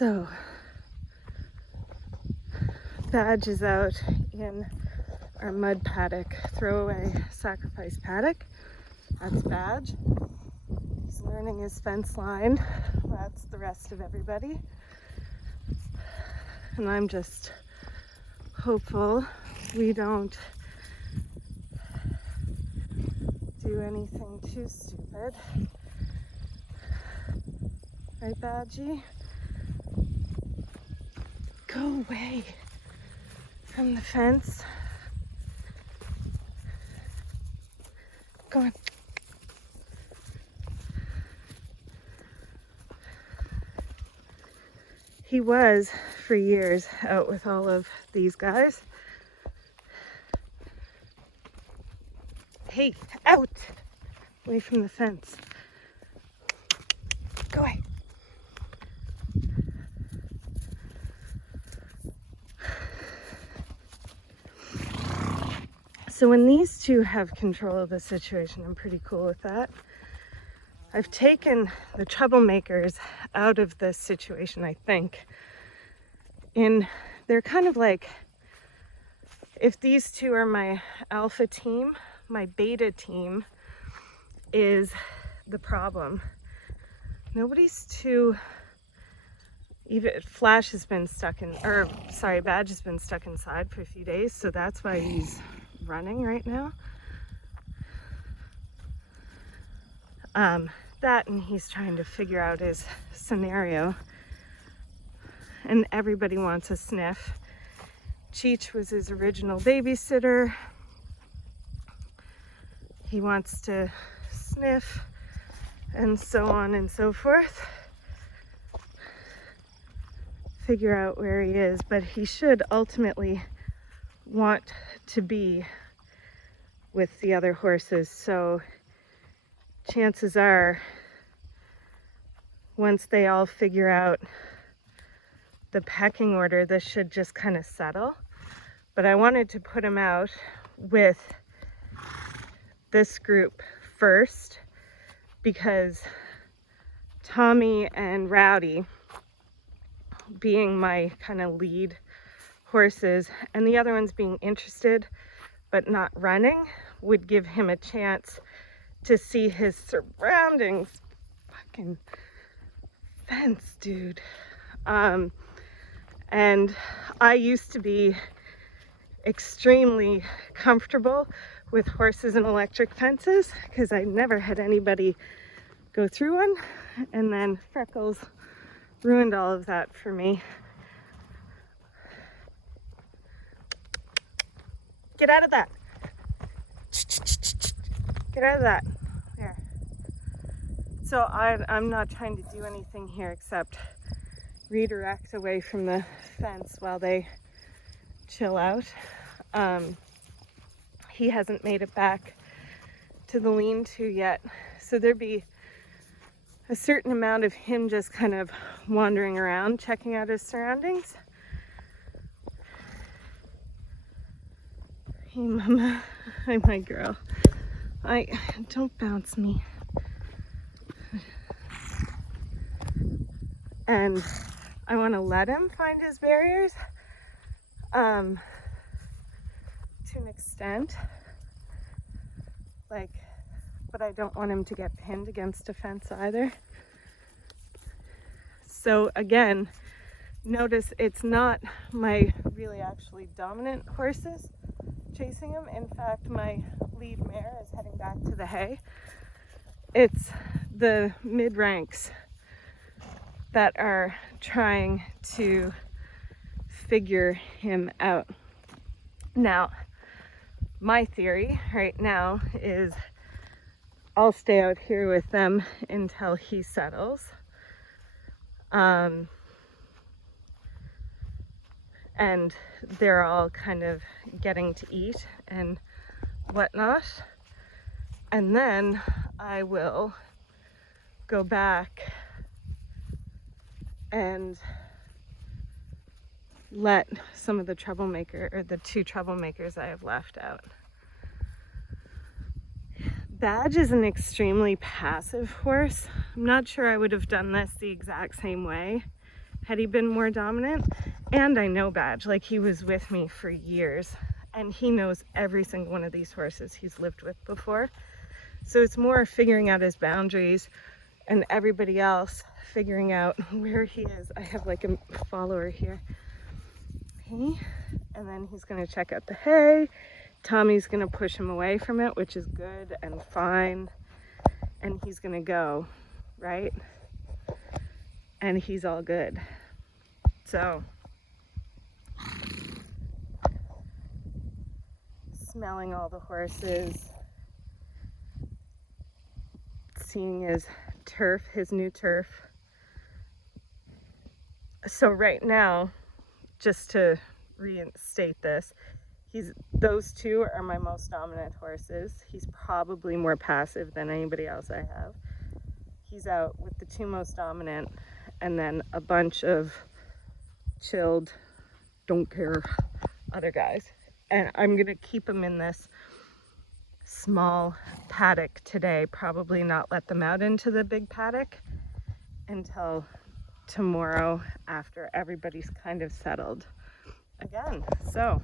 So, Badge is out in our mud paddock, throwaway sacrifice paddock. That's Badge. He's learning his fence line. That's the rest of everybody. And I'm just hopeful we don't do anything too stupid. Right, Badgie? Go away from the fence. Go on. He was, for years, out with all of these guys. Hey, out! Away from the fence. Go away. So when these two have control of the situation, I'm pretty cool with that. I've taken the troublemakers out of this situation, I think. They're kind of like, if these two are my alpha team, my beta team is the problem. Nobody's too, even Flash has been stuck in, Badge has been stuck inside for a few days, so that's why he's running right now. That, and he's trying to figure out his scenario, and everybody wants a sniff. Cheech was his original babysitter. He wants to sniff, and so on and so forth. Figure out where he is, but he should ultimately want to be with the other horses. So chances are, once they all figure out the pecking order, this should just kind of settle. But I wanted to put him out with this group first because Tommy and Rowdy, being my kind of lead horses, and the other ones being interested but not running, would give him a chance to see his surroundings. Fucking fence, dude. And I used to be extremely comfortable with horses and electric fences because I never had anybody go through one, and then Freckles ruined all of that for me. Get out of that. Get out of that. There. So I'm not trying to do anything here except redirect away from the fence while they chill out. He hasn't made it back to the lean-to yet, so there'd be a certain amount of him just kind of wandering around, checking out his surroundings. Hey, Mama. Hi, my girl. Don't bounce me. And I want to let him find his barriers, to an extent. But I don't want him to get pinned against a fence either. So again, notice it's not my really actually dominant horses chasing him. In fact, my lead mare is heading back to the hay. It's the mid-ranks that are trying to figure him out. Now, my theory right now is I'll stay out here with them until he settles. And they're all kind of getting to eat and whatnot. And then I will go back and let some of the the two troublemakers I have left out. Badge is an extremely passive horse. I'm not sure I would have done this the exact same way had he been more dominant. And I know Badge, like he was with me for years and he knows every single one of these horses he's lived with before. So it's more figuring out his boundaries and everybody else figuring out where he is. I have like a follower here. Okay. And then he's gonna check out the hay. Tommy's gonna push him away from it, which is good and fine. And he's gonna go, right? And he's all good. So, smelling all the horses, seeing his turf, his new turf. So right now, just to reinstate this, those two are my most dominant horses. He's probably more passive than anybody else I have. He's out with the two most dominant and then a bunch of chilled, don't care other guys. And I'm gonna keep them in this small paddock today, probably not let them out into the big paddock until tomorrow after everybody's kind of settled again. So